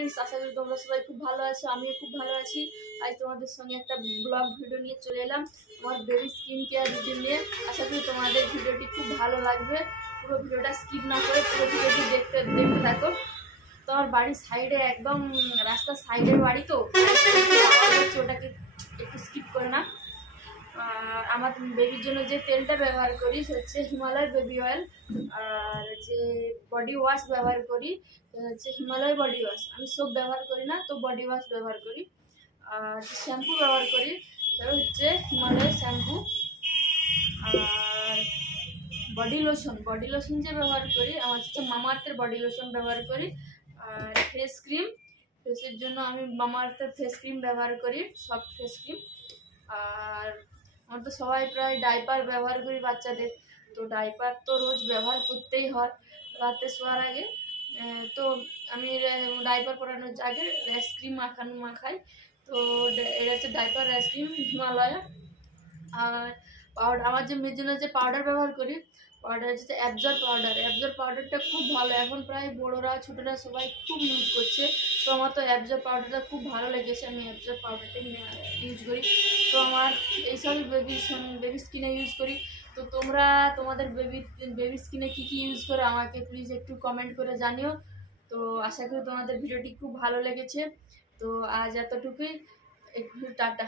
Friends, আশা করি তোমরা সবাই খুব ভালো আছো, আমিও খুব ভালো আছি। আজ তোমাদের সঙ্গে একটা ব্লগ ভিডিও নিয়ে চলে এলাম আমার বেবি স্কিন কেয়ার রুটিন নিয়ে। আশা করি তোমাদের ভিডিওটি খুব ভালো লাগবে, পুরো ভিডিওটা স্কিপ না করে পুরো ভিডিওটি দেখতে থাকো। তোমার বাড়ির সাইডে একদম রাস্তার সাইডের বাড়ি, তো ওটাকে একটু স্কিপ করে না। আমার বেবির জন্য যে তেলটা ব্যবহার করি সে হচ্ছে হিমালয় বেবি অয়েল, আর যে বডি ওয়াশ ব্যবহার করি হচ্ছে হিমালয় বডি ওয়াশ। আমি সোপ ব্যবহার করি না, তো বডি ওয়াশ ব্যবহার করি। আর শ্যাম্পু ব্যবহার করি সেটা হচ্ছে হিমালয় শ্যাম্পু। আর বডি লোশন যে ব্যবহার করি আমার হচ্ছে মামাআর্থের বডি লোশন ব্যবহার করি। আর ফেস ক্রিম, ফেসের জন্য আমি মামাআর্থের ফেস ক্রিম ব্যবহার করি, সফট ফেস ক্রিম। আর আমরা তো সবাই প্রায় ডাইপার ব্যবহার করি বাচ্চাদের, তো ডাইপার তো রোজ ব্যবহার করতেই হয় রাতে শোয়ার আগে। তো আমি ডাইপার পরানোর আগে র্যাশ ক্রিম মাখাই। তো এটা হচ্ছে ডাইপার র্যাশ ক্রিম হিমালয়। আর পাউডার, আমার যে মেয়ের জন্য যে পাউডার ব্যবহার করি পাউডার হচ্ছে অ্যাবজর্ব পাউডার। অ্যাবজর্ব পাউডারটা খুব ভালো, এখন প্রায় বড়োরা ছোটোরা সবাই খুব ইউজ করছে। তো আমার তো অ্যাবজর্ব পাউডারটা খুব ভালো লেগেছে, আমি অ্যাবজর্ব পাউডারটাই ইউজ করি। তো আমার এইসবই বেবি স্কিনে ইউজ করি। তো তোমরা তোমাদের বেবি স্কিনে কী কী ইউজ করো আমাকে প্লিজ একটু কমেন্ট করে জানিও। তো আশা করি তোমাদের ভিডিওটি খুব ভালো লেগেছে। তো আজ এতটুকুই, একটু টাটা।